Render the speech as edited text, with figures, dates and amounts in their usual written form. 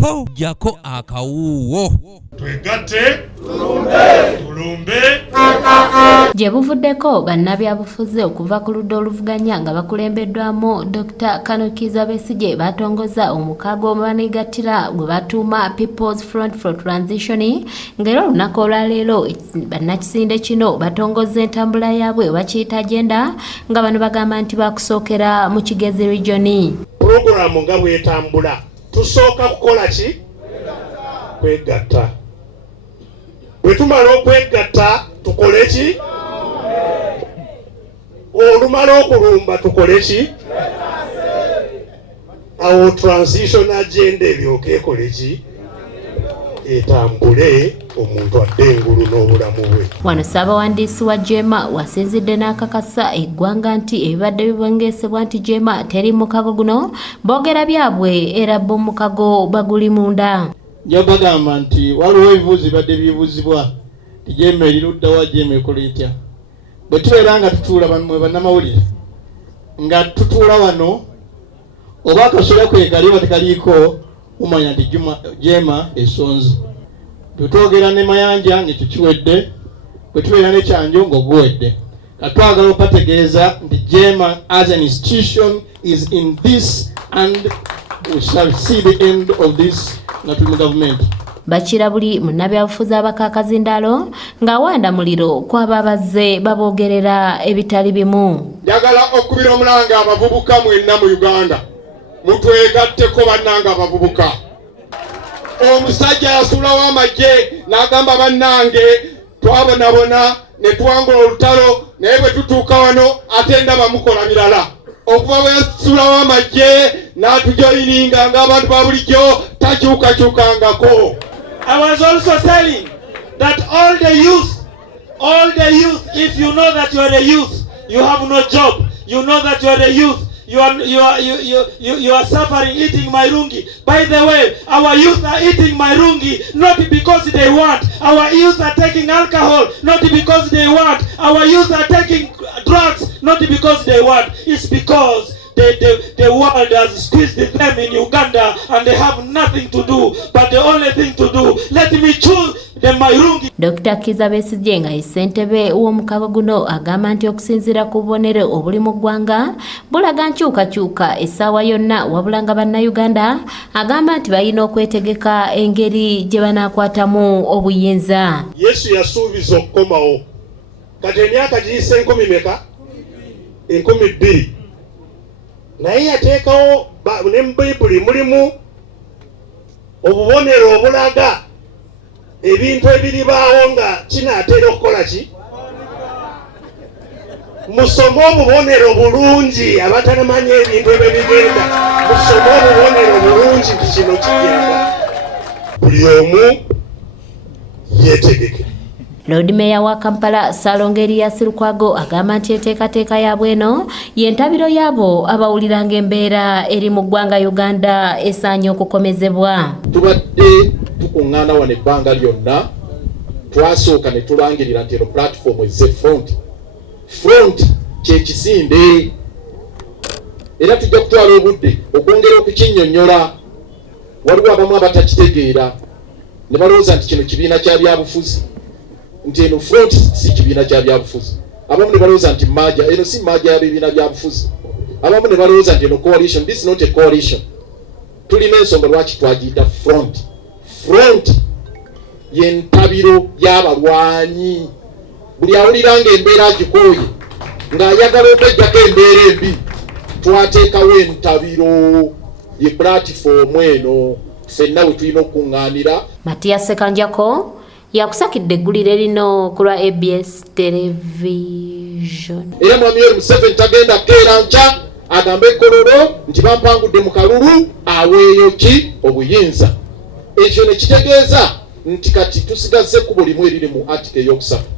po jako akawuwo. Twegatte tulumbe. Gye buvuddeko bannabyabufuzi okuva ku ludda oluvuganya nga bakulembeddwamu Dr. Kanokiza Besigye batongoza omukaago omubanigattira gwe batuuma People's Front for Transition ng'era olunaku olwaleero bannakisinde kino batongoza entambula yaabwe bakiyita agenda nga bano bagamba nti bakusookera mu Kigezi regioni. Pulogulaamu nga bw'etambula tusooka kukola ki? Kwegatta. Bwe tumala okwegatta tukole ki? Olumala okulumba tukole ki? Awo transition agenda eryoke ekole ki? Etambule omuntu adde engulu n'obulamu bwe. Wano Ssaabawandiisi wa Jema wasinzidde n'akakasa eggwanga nti ebibadde bibongeesebwa nti Jema teri mukago guno boogera byabwe era bo mukago baguli munda. Nja bagamba nti waliwo ebibuuzi badde bibuuzibwa ti Jema erirudda wa Jema ekola etya. Bwe tubeera nga tutuula mwe bannamawulire nga tutuula wano oba akasolya kwekaliwo tekaliiko umanya nti Jema esonze. Bwe twogera ne Mayanja nti tukiwedde, bwe tubeera ne Kyanjo ng'oguwedde. Katwagala opategeeza nti Jema as an institution is in this and we shall see the end of this nga tuli mu gavumenti. Bakira buli munnabyabufuzi abakaakazindaalo ng'awanda muliro kw'aba bazze baboogerera ebitali bimu. Njagala okubira omulanga abavubuka mwenna mu Uganda. Mutwegatteko bannanga abavubuka. Omusajja yasulawo amagye n'agamba bannange twabonabona ne tuwangula olutalo naye bwe tutuuka wano ate ndaba mukola birala. Okuva bwe yasulawo amagye n'atujoyininga ng'abantu ba bulijjo takyukakyukangako. I was also telling that all the youth, if you know that you are a youth, you have no job, you know that you are a youth, you are suffering eating mairungi. By the way, our youth are eating mairungi not because they want. Our youth are taking alcohol not because they want. Our youth are taking drugs not because they want. It's because the world has squeezed them in Uganda and they have nothing to do. But the only thing to do, let me choose the mairungi. Dr. Kiza Besigye nga ye ssentebe w'omukago guno agamba nti okusinziira ku bubonero obuli mu ggwanga bulaga nkyukakyuka essaawa yonna wabula nga bannayuganda agamba nti balina okwetegeka engeri gye banaakwatamu obuyinza. Yesu yasuubiza okukomawo. Kati emyaka giyise 10 meka? 12. Naye yateekawo ne mu Bayibuli mulimu obubonero obulaga ebintu ebiribaawo nga kinaatera okukola ki? Musome obubonero bulungi abatanamanya ebintu ebyo bigenda. Musome obubonero bulungi nti kino kigenda. Buli omu yeetegeke. Lord Mayor wa Kampala Salongeri ya Sirukwago agamba nti enteekateeka yaabwe eno y'entabiro yaabo abawuliranga embeera eri mu ggwanga Uganda esaanye okukomezebwa. Tubadde tukuŋŋaana wano ebbanga lyonna twasooka ne tulangirira nti eno platform ezze front kyekisinde era tujja kutwala obudde okwongera okukinnyonnyola. Waliwo abamu abatakitegeera ne balowooza nti kino kibiina kya byabufuzi nti eno front si kibiina kya byabufuzi. Abamu ne balowooza nti maaja eno si maaja y'ebibiina byabufuzi. Abamu ne balowooza nti eno coalition. This is not a coalition. Tulina ensonga lwaki twagiyita front y'entabiro y'abalwanyi. Buli awuliranga embeera agikooye ng'ayagala okweggyako embeera embi twateekawo entabiro ye platform eno ffenna we tulina okuŋŋaanira. Matias Sekanjako yakusakidde eggulire lino ku lwa ABS television. Era mwami Yoweri Museveni tagenda keera nkya agambe Kololo nti bampangudde mu kalulu aweeyo ki obuyinza. Ekyo ne kitegeeza nti kati tusigaze ku buli limu eriri mu article ey'okusatu.